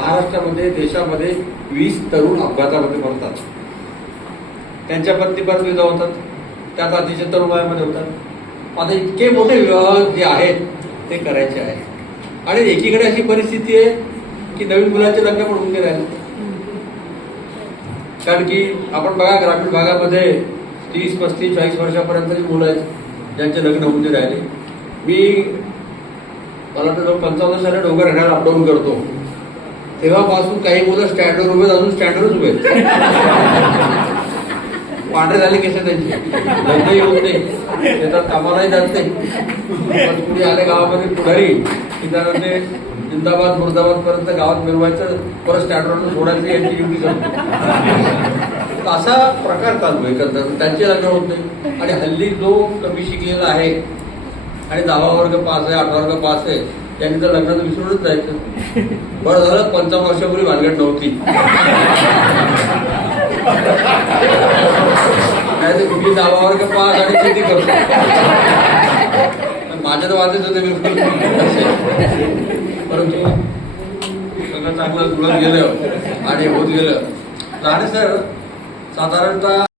महाराष्ट्रामध्ये देशामध्ये वीस तरुण अपघातामध्ये मरतात. त्यांच्या पत्नी पत्नी होतात. त्यात अतिशय तरुण वयामध्ये होतात. आता इतके मोठे विवाह जे आहेत ते करायचे आहे आणि एकीकडे अशी परिस्थिती आहे की नवीन मुलांचे लग्न पण होऊन गेले. कारण की आपण बघा ग्रामीण भागामध्ये तीस पस्तीस चाळीस वर्षापर्यंतची मुलं आहेत ज्यांचे लग्न होऊन राहिले. मी मला वाटतं पंचावन्न साली डोंगर राहण्याला अपडाऊन करतो. तेव्हापासून काही मुलं स्टँडवर उभे अजून स्टँडवरच उभे पांढरे झाले कसे त्यांचे. धंदे येऊन नाही त्याचा कामालाही जात नाही. कुणी आले गावामध्ये पुढारी की त्यांना ते जिंदाबाद मुर्दाबाद पर्यंत गावात मिरवायचं परत स्टँडवर सोडायचं यांची ड्युटी करतो असा प्रकार चालू आहे. एकंदर त्यांचे लग्न होत नाही. आणि हल्ली जो कमी शिकलेला आहे. आणि दहावा वर्ग पास आहे अठरा वर्ग पास आहे. त्यांनी तर लग्नाचं विसरूनच जायचं. बरं झालं पंचावन्न वर्षापूर्वी भानगड नव्हती. नाही तर तुम्ही पाच वर्ग पास आणि किती करतो माझ्या तर वाजत होते बिलकुल. परंतु सगळं चांगलं जुळत गेलं आणि होत गेलं. आणि सर साधारणतः